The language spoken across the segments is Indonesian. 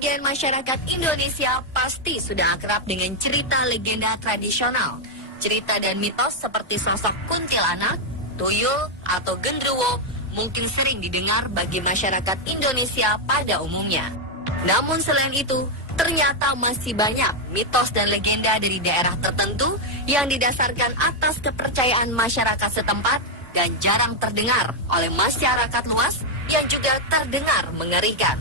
Sebagian masyarakat Indonesia pasti sudah akrab dengan cerita legenda tradisional. Cerita dan mitos seperti sosok kuntilanak, tuyul, atau genderuwo mungkin sering didengar bagi masyarakat Indonesia pada umumnya. Namun selain itu, ternyata masih banyak mitos dan legenda dari daerah tertentu yang didasarkan atas kepercayaan masyarakat setempat dan jarang terdengar oleh masyarakat luas yang juga terdengar mengerikan.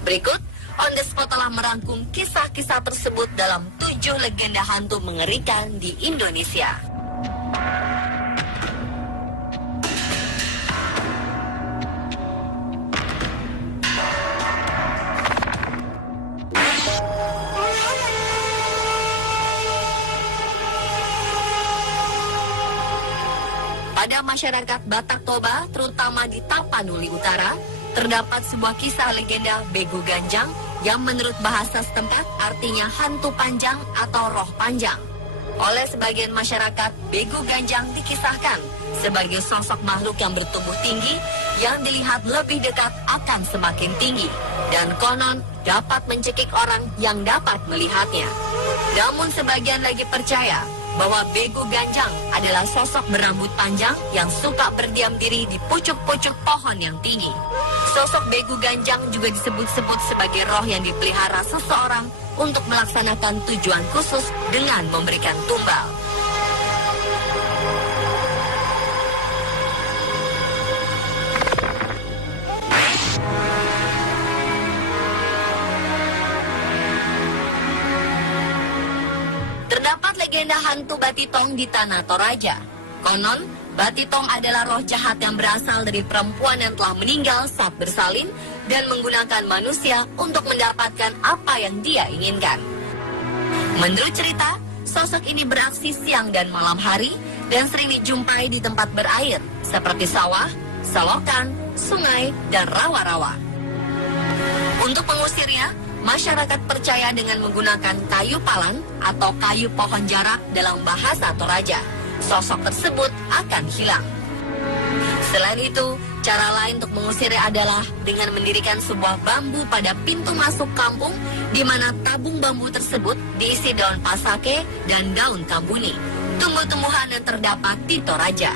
Berikut, On The Spot telah merangkum kisah-kisah tersebut dalam 7 legenda hantu mengerikan di Indonesia. Pada masyarakat Batak Toba, terutama di Tapanuli Utara, terdapat sebuah kisah legenda Begu Ganjang yang menurut bahasa setempat artinya hantu panjang atau roh panjang. Oleh sebagian masyarakat, Begu Ganjang dikisahkan sebagai sosok makhluk yang bertubuh tinggi yang dilihat lebih dekat akan semakin tinggi dan konon dapat mencekik orang yang dapat melihatnya. Namun sebagian lagi percaya bahwa Begu Ganjang adalah sosok berambut panjang yang suka berdiam diri di pucuk-pucuk pohon yang tinggi. Sosok Begu Ganjang juga disebut-sebut sebagai roh yang dipelihara seseorang untuk melaksanakan tujuan khusus dengan memberikan tumbal. Terdapat legenda hantu Batitong di Tanah Toraja. Konon, Batitong adalah roh jahat yang berasal dari perempuan yang telah meninggal saat bersalin dan menggunakan manusia untuk mendapatkan apa yang dia inginkan. Menurut cerita, sosok ini beraksi siang dan malam hari dan sering dijumpai di tempat berair seperti sawah, selokan, sungai, dan rawa-rawa. Untuk mengusirnya, masyarakat percaya dengan menggunakan kayu palan atau kayu pohon jarak dalam bahasa Toraja. Sosok tersebut akan hilang. Selain itu, cara lain untuk mengusirnya adalah dengan mendirikan sebuah bambu pada pintu masuk kampung di mana tabung bambu tersebut diisi daun pasake dan daun kambuni, tumbuh-tumbuhan yang terdapat di Toraja.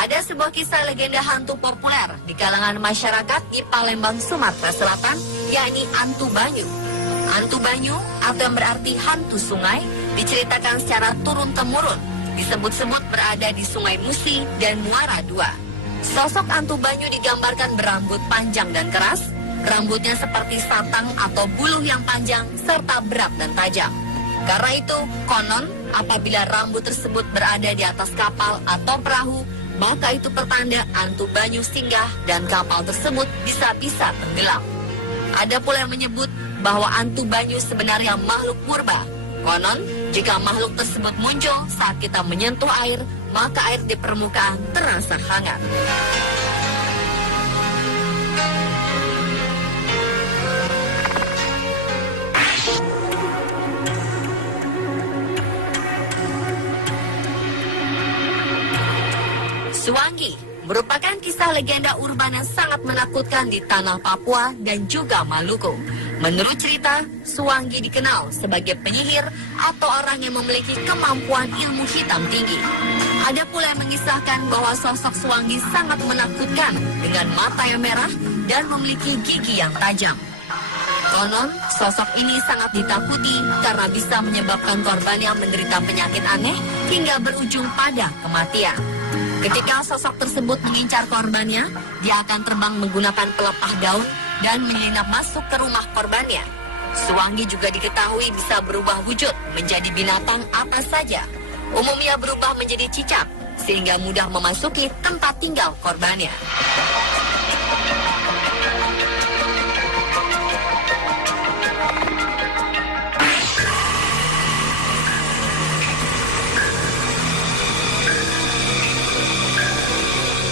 Ada sebuah kisah legenda hantu populer di kalangan masyarakat di Palembang, Sumatera Selatan, yakni Antu Banyu. Antu Banyu, atau yang berarti hantu sungai, diceritakan secara turun-temurun. Disebut-sebut berada di Sungai Musi dan Muara II. Sosok Antu Banyu digambarkan berambut panjang dan keras, rambutnya seperti satang atau buluh yang panjang, serta berat dan tajam. Karena itu, konon apabila rambut tersebut berada di atas kapal atau perahu, maka itu pertanda Antu Banyu singgah dan kapal tersebut bisa-bisa tenggelam. Ada pula yang menyebut bahwa Antu Banyu sebenarnya makhluk purba. Konon, jika makhluk tersebut muncul saat kita menyentuh air, maka air di permukaan terasa hangat. Suwangi merupakan kisah legenda urban yang sangat menakutkan di tanah Papua dan juga Maluku. Menurut cerita, Suwangi dikenal sebagai penyihir atau orang yang memiliki kemampuan ilmu hitam tinggi. Ada pula yang mengisahkan bahwa sosok Suwangi sangat menakutkan dengan mata yang merah dan memiliki gigi yang tajam. Konon, sosok ini sangat ditakuti karena bisa menyebabkan korbannya menderita penyakit aneh hingga berujung pada kematian. Ketika sosok tersebut mengincar korbannya, dia akan terbang menggunakan pelepah daun dan menyelinap masuk ke rumah korbannya. Suwangi juga diketahui bisa berubah wujud menjadi binatang apa saja. Umumnya berubah menjadi cicak, sehingga mudah memasuki tempat tinggal korbannya.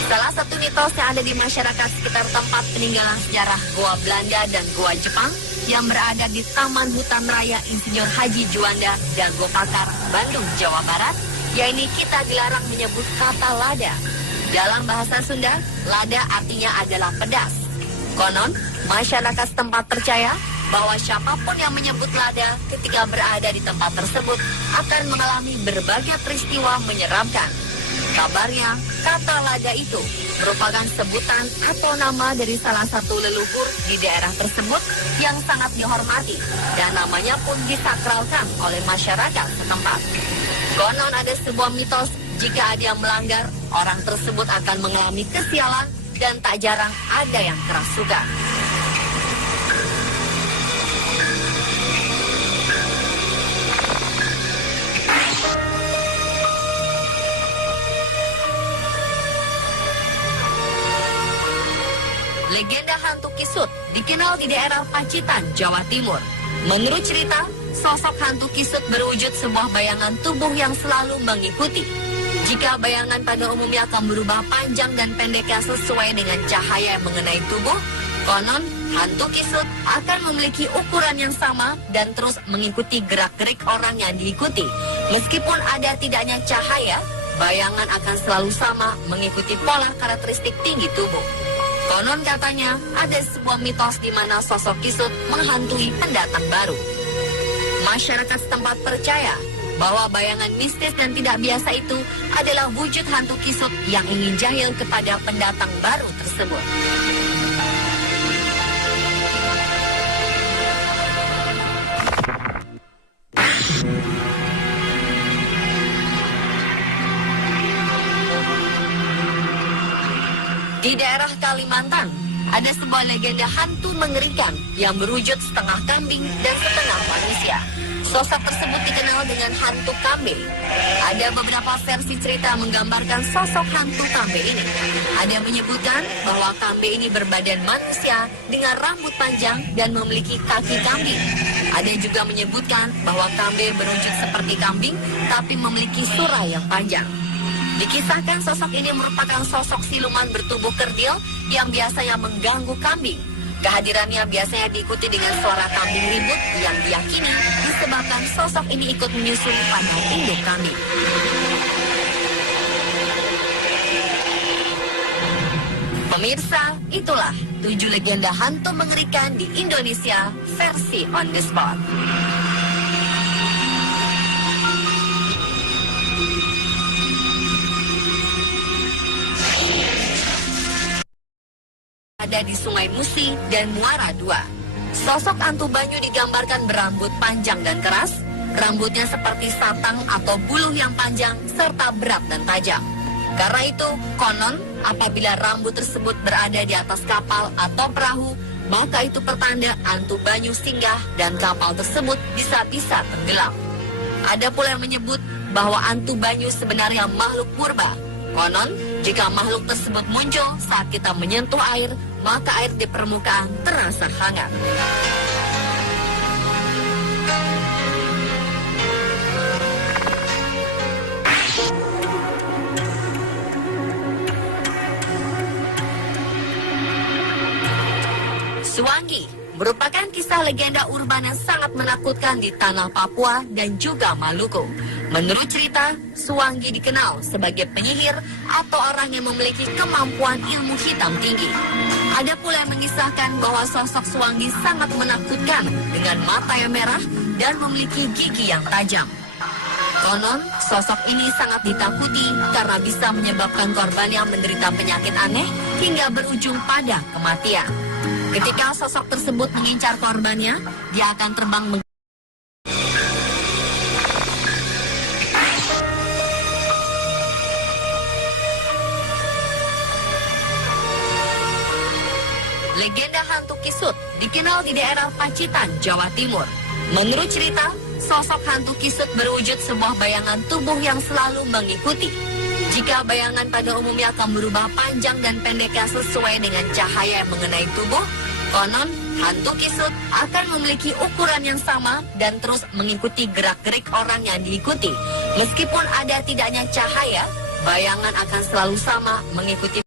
Salah satu mitos yang ada di masyarakat sekitar tempat peninggalan sejarah Goa Belanda dan Goa Jepang yang berada di Taman Hutan Raya Insinyur Haji Juanda, Dago Pakar, Bandung, Jawa Barat, yaitu kita dilarang menyebut kata lada. Dalam bahasa Sunda, lada artinya adalah pedas. Konon, masyarakat setempat percaya bahwa siapapun yang menyebut lada ketika berada di tempat tersebut akan mengalami berbagai peristiwa menyeramkan. Kabarnya, kata lada itu merupakan sebutan atau nama dari salah satu leluhur di daerah tersebut yang sangat dihormati dan namanya pun disakralkan oleh masyarakat setempat. Konon ada sebuah mitos, jika ada yang melanggar, orang tersebut akan mengalami kesialan dan tak jarang ada yang kerasukan. Legenda hantu Kisut dikenal di daerah Pacitan, Jawa Timur. Menurut cerita, sosok hantu Kisut berwujud sebuah bayangan tubuh yang selalu mengikuti. Jika bayangan pada umumnya akan berubah panjang dan pendeknya sesuai dengan cahaya yang mengenai tubuh, konon hantu Kisut akan memiliki ukuran yang sama dan terus mengikuti gerak-gerik orang yang diikuti. Meskipun ada tidaknya cahaya, bayangan akan selalu sama mengikuti pola karakteristik tinggi tubuh. Konon katanya ada sebuah mitos di mana sosok Kisut menghantui pendatang baru. Masyarakat setempat percaya bahwa bayangan mistis dan tidak biasa itu adalah wujud hantu Kisut yang ingin jahil kepada pendatang baru tersebut. Di daerah Kalimantan, ada sebuah legenda hantu mengerikan yang berwujud setengah kambing dan setengah manusia. Sosok tersebut dikenal dengan hantu kambe. Ada beberapa versi cerita menggambarkan sosok hantu kambe ini. Ada yang menyebutkan bahwa kambe ini berbadan manusia dengan rambut panjang dan memiliki kaki kambing. Ada juga menyebutkan bahwa kambe berwujud seperti kambing tapi memiliki surai yang panjang. Dikisahkan sosok ini merupakan sosok siluman bertubuh kerdil yang biasanya mengganggu kambing. Kehadirannya biasanya diikuti dengan suara kambing ribut yang diyakini disebabkan sosok ini ikut menyusui pada induk kambing. Pemirsa, itulah 7 legenda hantu mengerikan di Indonesia versi on the spot. Ada di Sungai Musi dan Muara II. Sosok hantu Banyu digambarkan berambut panjang dan keras, rambutnya seperti satang atau buluh yang panjang serta berat dan tajam. Karena itu, konon apabila rambut tersebut berada di atas kapal atau perahu, maka itu pertanda hantu Banyu singgah dan kapal tersebut bisa-bisa tenggelam. Ada pula yang menyebut bahwa hantu Banyu sebenarnya makhluk purba. Konon, jika makhluk tersebut muncul saat kita menyentuh air, maka air di permukaan terasa hangat. Suwangi merupakan kisah legenda urban yang sangat menakutkan di tanah Papua dan juga Maluku. Menurut cerita, Suwangi dikenal sebagai penyihir atau orang yang memiliki kemampuan ilmu hitam tinggi. Ada pula yang mengisahkan bahwa sosok Suwangi sangat menakutkan dengan mata yang merah dan memiliki gigi yang tajam. Konon, sosok ini sangat ditakuti karena bisa menyebabkan korbannya menderita penyakit aneh hingga berujung pada kematian. Ketika sosok tersebut mengincar korbannya, dia akan terbang Legenda hantu Kisut dikenal di daerah Pacitan, Jawa Timur. Menurut cerita, sosok hantu Kisut berwujud sebuah bayangan tubuh yang selalu mengikuti. Jika bayangan pada umumnya akan berubah panjang dan pendeknya sesuai dengan cahaya yang mengenai tubuh, konon hantu Kisut akan memiliki ukuran yang sama dan terus mengikuti gerak-gerik orang yang diikuti. Meskipun ada tidaknya cahaya, bayangan akan selalu sama mengikuti